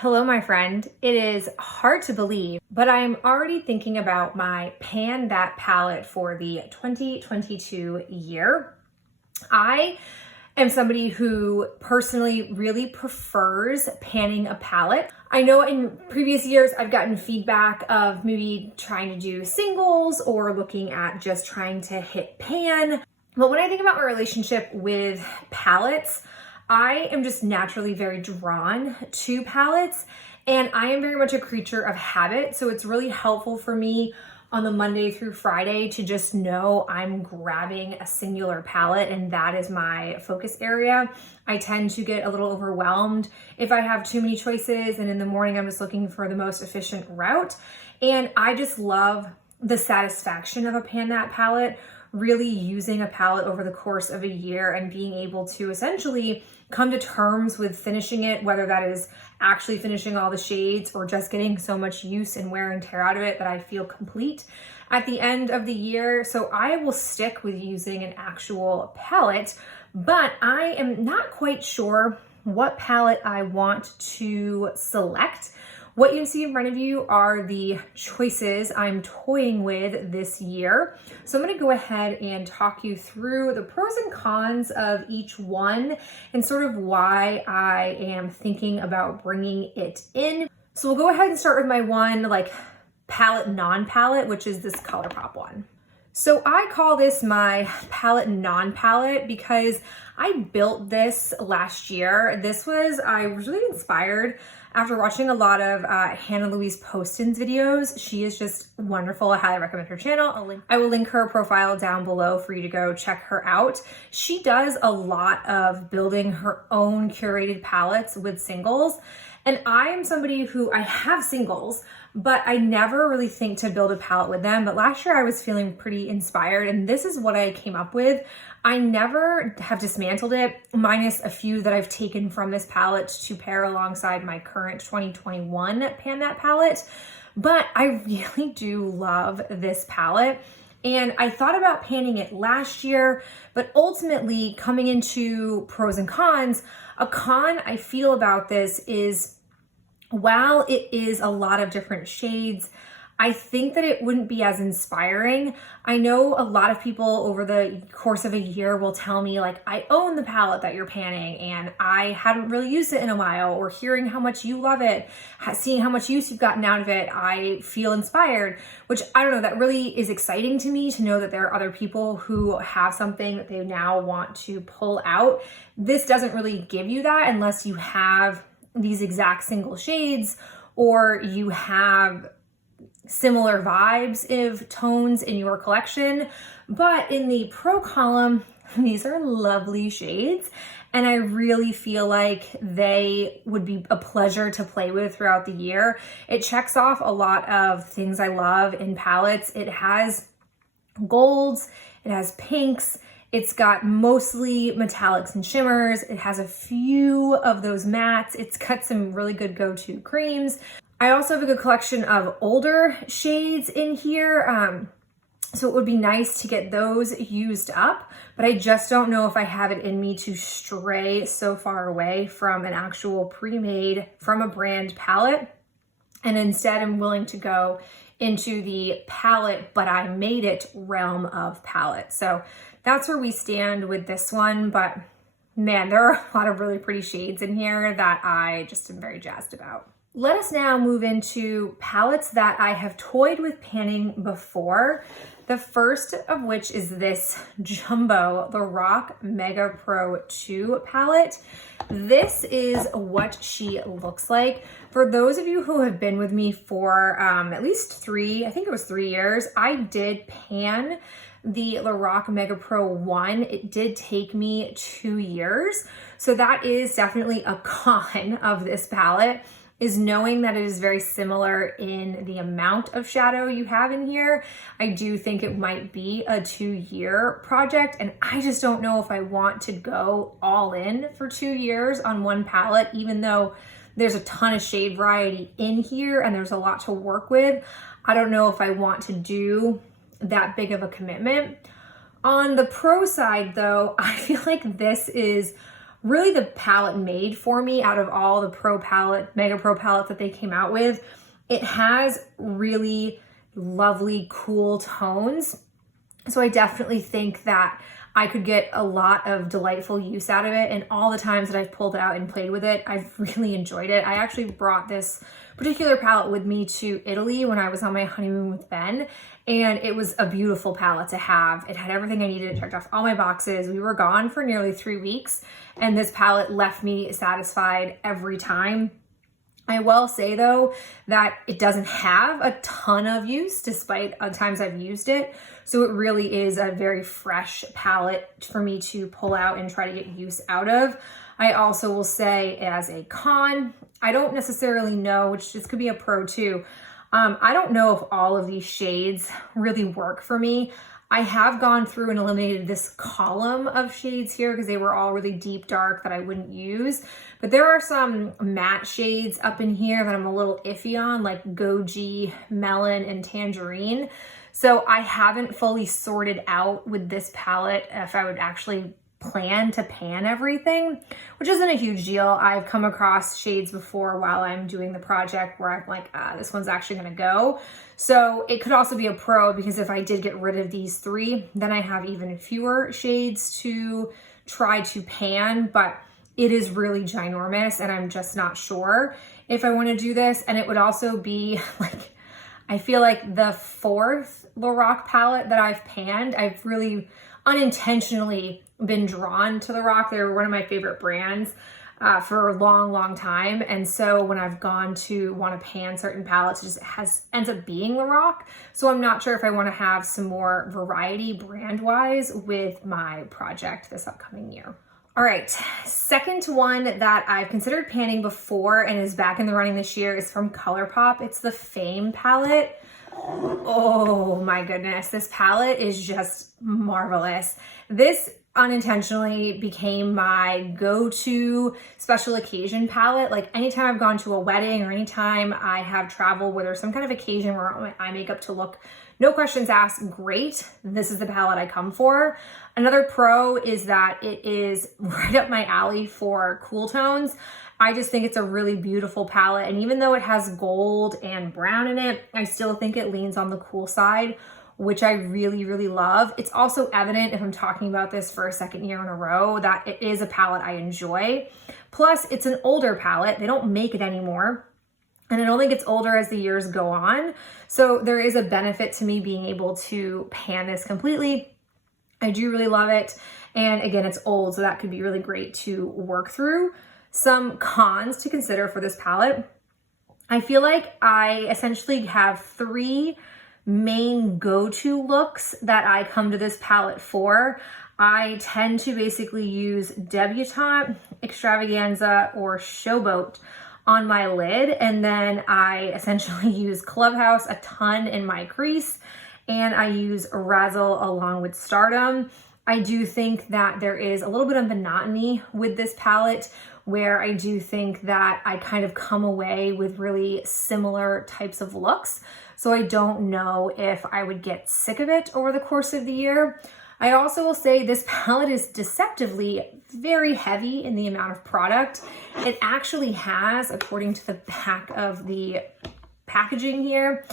Hello, my friend. It is hard to believe, but I'm already thinking about my Pan That palette for the 2022 year. I am somebody who personally really prefers panning a palette. I know in previous years I've gotten feedback of maybe trying to do singles or looking at just trying to hit pan. But when I think about my relationship with palettes, I am just naturally very drawn to palettes, and I am very much a creature of habit. So it's really helpful for me on the Monday through Friday to just know I'm grabbing a singular palette and that is my focus area. I tend to get a little overwhelmed if I have too many choices, and in the morning I'm just looking for the most efficient route. And I just love the satisfaction of a Pan That palette, really using a palette over the course of a year and being able to essentially come to terms with finishing it, whether that is actually finishing all the shades or just getting so much use and wear and tear out of it that I feel complete at the end of the year. So I will stick with using an actual palette, but I am not quite sure what palette I want to select. What you see in front of you are the choices I'm toying with this year. So I'm gonna go ahead and talk you through the pros and cons of each one and sort of why I am thinking about bringing it in. So we'll go ahead and start with my one palette non-palette, which is this ColourPop one. So I call this my palette non-palette because I built this last year. I was really inspired after watching a lot of Hannah Louise Poston's videos. She is just wonderful. I highly recommend her channel. I will link her profile down below for you to go check her out. She does a lot of building her own curated palettes with singles. And I am somebody who, I have singles, but I never really think to build a palette with them. But last year I was feeling pretty inspired and this is what I came up with. I never have dismantled it, minus a few that I've taken from this palette to pair alongside my current 2021 Pan That palette. But I really do love this palette. And I thought about panning it last year, but ultimately coming into pros and cons, a con I feel about this is while it is a lot of different shades, I think that it wouldn't be as inspiring. I know a lot of people over the course of a year will tell me I own the palette that you're panning and I hadn't really used it in a while, or hearing how much you love it, seeing how much use you've gotten out of it, I feel inspired, which I don't know, that really is exciting to me to know that there are other people who have something that they now want to pull out. This doesn't really give you that unless you have these exact single shades or you have similar vibes of tones in your collection. But in the pro column, these are lovely shades and I really feel like they would be a pleasure to play with throughout the year. It checks off a lot of things I love in palettes. It has golds, it has pinks, it's got mostly metallics and shimmers. It has a few of those mattes. It's got some really good go-to creams. I also have a good collection of older shades in here. So it would be nice to get those used up, but I just don't know if I have it in me to stray so far away from an actual pre-made from a brand palette. And instead I'm willing to go into the palette, but I made it realm of palette. So that's where we stand with this one. But man, there are a lot of really pretty shades in here that I just am very jazzed about. Let us now move into palettes that I have toyed with panning before. The first of which is this Jumbo Lorac Mega Pro 2 palette. This is what she looks like. For those of you who have been with me for at least 3 years, I did pan the Lorac Mega Pro 1. It did take me 2 years. So that is definitely a con of this palette, is knowing that it is very similar in the amount of shadow you have in here. I do think it might be a 2-year project, and I just don't know if I want to go all in for 2 years on one palette, even though there's a ton of shade variety in here and there's a lot to work with. I don't know if I want to do that big of a commitment. On the pro side though, I feel like this is really the palette made for me out of all the Pro palette, Mega Pro palettes that they came out with. It has really lovely, cool tones. So I definitely think that I could get a lot of delightful use out of it, and all the times that I've pulled it out and played with it, I've really enjoyed it. I actually brought this particular palette with me to Italy when I was on my honeymoon with Ben, and it was a beautiful palette to have. It had everything I needed. It checked off all my boxes. We were gone for nearly 3 weeks, and this palette left me satisfied every time. I will say though that it doesn't have a ton of use despite the times I've used it. So it really is a very fresh palette for me to pull out and try to get use out of. I also will say as a con, I don't necessarily know, which this could be a pro too. I don't know if all of these shades really work for me. I have gone through and eliminated this column of shades here because they were all really deep dark that I wouldn't use. But there are some matte shades up in here that I'm a little iffy on, like Goji, Melon, and Tangerine. So I haven't fully sorted out with this palette if I would actually plan to pan everything, which isn't a huge deal. I've come across shades before while I'm doing the project where I'm like, this one's actually gonna go. So it could also be a pro because if I did get rid of these 3, then I have even fewer shades to try to pan, but it is really ginormous and I'm just not sure if I wanna do this. And it would also be like, I feel like the 4th Lorac palette that I've panned, I've really unintentionally been drawn to Lorac. They were one of my favorite brands for a long time. And so when I've gone to want to pan certain palettes, it just ends up being Lorac. So I'm not sure if I want to have some more variety brand-wise with my project this upcoming year. All right, second one that I've considered panning before and is back in the running this year is from ColourPop. It's the Fame palette. Oh my goodness, this palette is just marvelous. This unintentionally became my go-to special occasion palette. Like anytime I've gone to a wedding or anytime I have traveled where there's some kind of occasion where I want my eye makeup to look, no questions asked, great, this is the palette I come for. Another pro is that it is right up my alley for cool tones. I just think it's a really beautiful palette. And even though it has gold and brown in it, I still think it leans on the cool side, which I really love. It's also evident if I'm talking about this for a second year in a row that it is a palette I enjoy. Plus, it's an older palette. They don't make it anymore. And it only gets older as the years go on. So there is a benefit to me being able to pan this completely. I do really love it. And again, it's old, so that could be really great to work through. Some cons to consider for this palette. I feel like I essentially have 3 main go-to looks that I come to this palette for. I tend to basically use Debutante, Extravaganza, or Showboat on my lid, and then I essentially use Clubhouse a ton in my crease, and I use Razzle along with Stardom. I do think that there is a little bit of monotony with this palette where I do think that I kind of come away with really similar types of looks. So I don't know if I would get sick of it over the course of the year. I also will say this palette is deceptively very heavy in the amount of product. It actually has, according to the back of the packaging here,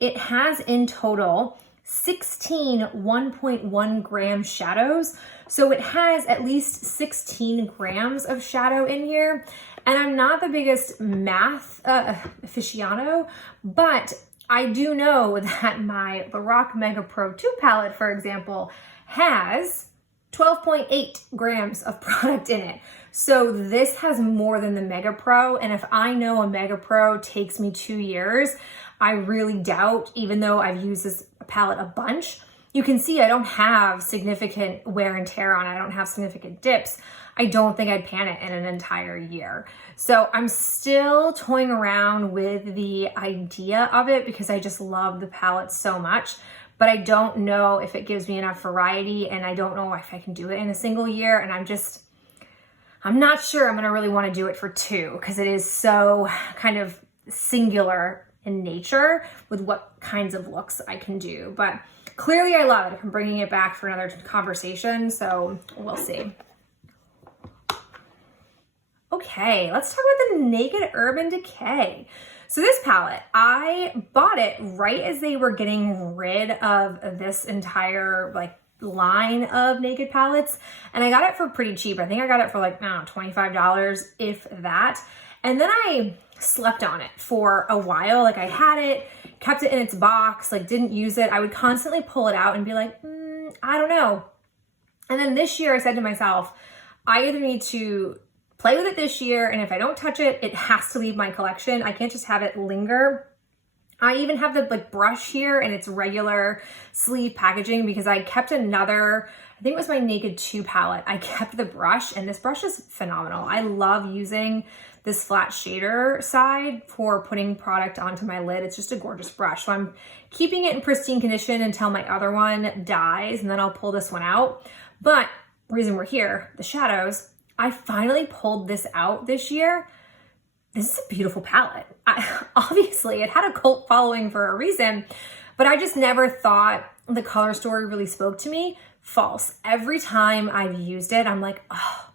it has in total 16 1.1 gram shadows. So it has at least 16 grams of shadow in here. And I'm not the biggest math aficionado, but I do know that my Lorac Mega Pro 2 palette, for example, has 12.8 grams of product in it. So this has more than the Mega Pro. And if I know a Mega Pro takes me 2 years, I really doubt, even though I've used this palette a bunch, you can see I don't have significant wear and tear on it. I don't have significant dips. I don't think I'd pan it in an entire year. So I'm still toying around with the idea of it because I just love the palette so much, but I don't know if it gives me enough variety, and I don't know if I can do it in a single year. And I'm not sure I'm gonna really wanna do it for 2 because it is so kind of singular in nature with what kinds of looks I can do. But clearly I love it. I'm bringing it back for another conversation, so we'll see. Okay, let's talk about the Naked Urban Decay. So this palette, I bought it right as they were getting rid of this entire like line of Naked palettes, and I got it for pretty cheap. I think I got it for like, I don't know, $25, if that. And then I slept on it for a while. Like I had it, kept it in its box, like didn't use it. I would constantly pull it out and be like, I don't know. And then this year I said to myself, I either need to play with it this year, and if I don't touch it, it has to leave my collection. I can't just have it linger. I even have the like brush here and it's regular sleeve packaging because I kept another, I think it was my Naked 2 palette. I kept the brush, and this brush is phenomenal. I love using this flat shader side for putting product onto my lid. It's just a gorgeous brush. So I'm keeping it in pristine condition until my other one dies, and then I'll pull this one out. But the reason we're here, the shadows, I finally pulled this out this year. This is a beautiful palette. Obviously, it had a cult following for a reason, but I just never thought the color story really spoke to me. False. Every time I've used it, I'm like, oh,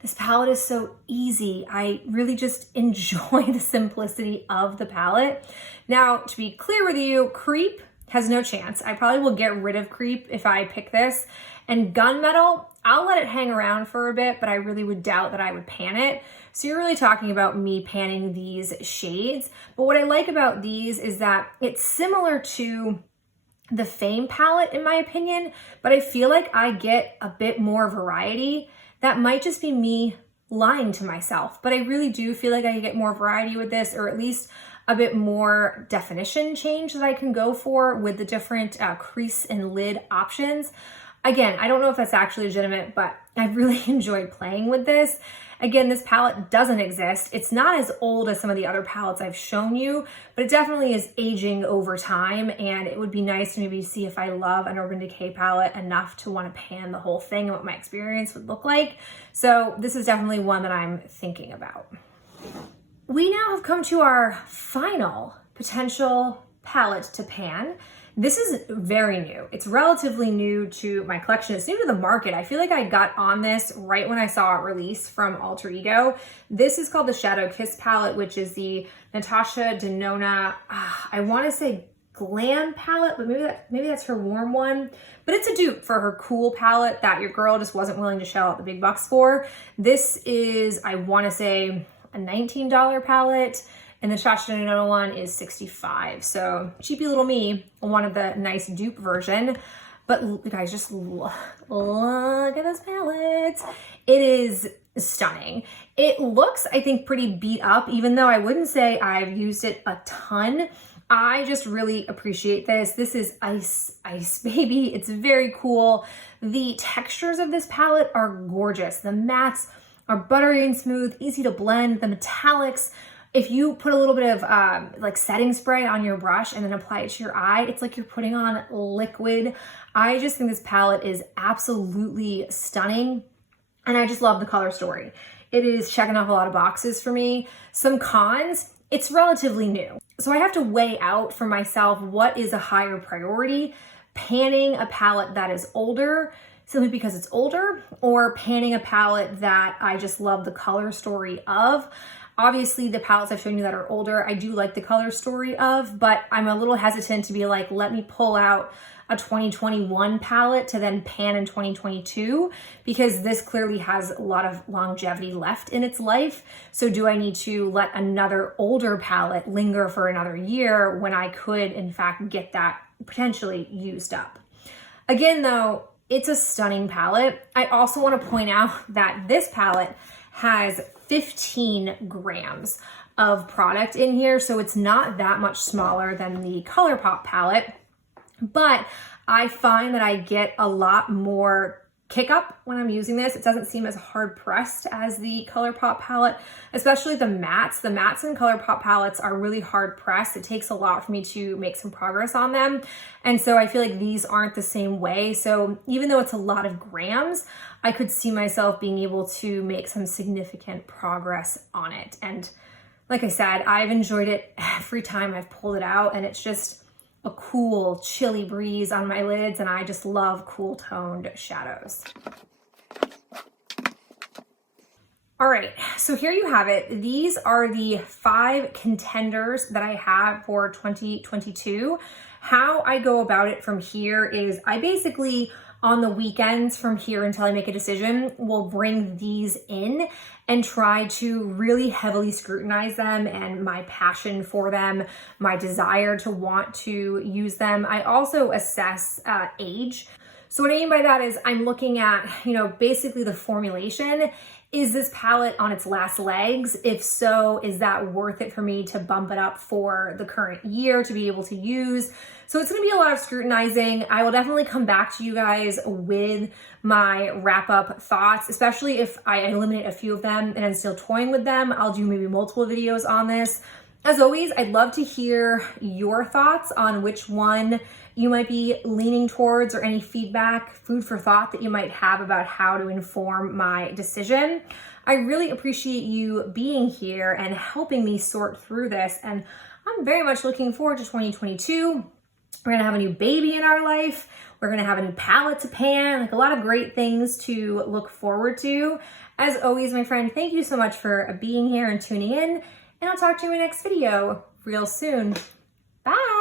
this palette is so easy. I really just enjoy the simplicity of the palette. Now, to be clear with you, Creep has no chance. I probably will get rid of Creep if I pick this. And Gunmetal, I'll let it hang around for a bit, but I really would doubt that I would pan it. So you're really talking about me panning these shades. But what I like about these is that it's similar to the Fame palette in my opinion, but I feel like I get a bit more variety. That might just be me lying to myself, but I really do feel like I get more variety with this, or at least a bit more definition change that I can go for with the different crease and lid options. Again, I don't know if that's actually legitimate, but I really enjoyed playing with this. Again, this palette doesn't exist. It's not as old as some of the other palettes I've shown you, but it definitely is aging over time, and it would be nice to maybe see if I love an Urban Decay palette enough to want to pan the whole thing and what my experience would look like. So this is definitely one that I'm thinking about. We now have come to our final potential palette to pan. This is very new. It's relatively new to my collection. It's new to the market. I feel like I got on this right when I saw it release from Alter Ego. This is called the Shadow Kiss palette, which is the Natasha Denona, I want to say glam palette, but maybe that's her warm one. But it's a dupe for her cool palette that your girl just wasn't willing to shell out the big bucks for. This is, I want to say, a $19 palette. And the Natasha Denona one is $65. So cheapy little me wanted the nice dupe version. But you guys, just look at this palette. It is stunning. It looks, I think, pretty beat up, even though I wouldn't say I've used it a ton. I just really appreciate this. This is Ice Baby. It's very cool. The textures of this palette are gorgeous. The mattes are buttery and smooth, easy to blend. The metallics, if you put a little bit of like setting spray on your brush and then apply it to your eye, it's like you're putting on liquid. I just think this palette is absolutely stunning, and I just love the color story. It is checking off a lot of boxes for me. Some cons, it's relatively new. So I have to weigh out for myself what is a higher priority, panning a palette that is older simply because it's older, or panning a palette that I just love the color story of. Obviously, the palettes I've shown you that are older, I do like the color story of, but I'm a little hesitant to be like, let me pull out a 2021 palette to then pan in 2022, because this clearly has a lot of longevity left in its life. So do I need to let another older palette linger for another year when I could, in fact, get that potentially used up? Again, though, it's a stunning palette. I also want to point out that this palette has 15 grams of product in here, so it's not that much smaller than the ColourPop palette, but I find that I get a lot more kick up when I'm using this. It doesn't seem as hard pressed as the ColourPop palette, especially the mattes. The mattes in ColourPop palettes are really hard pressed. It takes a lot for me to make some progress on them. And so I feel like these aren't the same way. So even though it's a lot of grams, I could see myself being able to make some significant progress on it. And like I said, I've enjoyed it every time I've pulled it out, and it's just a cool, chilly breeze on my lids, and I just love cool toned shadows. All right, so here you have it. These are the 5 contenders that I have for 2022. How I go about it from here is I basically, on the weekends from here until I make a decision, will bring these in and try to really heavily scrutinize them and my passion for them, my desire to want to use them. I also assess age. So what I mean by that is I'm looking at, basically the formulation. Is this palette on its last legs? If so, is that worth it for me to bump it up for the current year to be able to use? So it's gonna be a lot of scrutinizing. I will definitely come back to you guys with my wrap up thoughts, especially if I eliminate a few of them and I'm still toying with them. I'll do maybe multiple videos on this. As always, I'd love to hear your thoughts on which one you might be leaning towards or any feedback, food for thought that you might have about how to inform my decision. I really appreciate you being here and helping me sort through this. And I'm very much looking forward to 2022. We're gonna have a new baby in our life. We're gonna have a new palette to pan, like a lot of great things to look forward to. As always, my friend, thank you so much for being here and tuning in. And I'll talk to you in my next video real soon. Bye.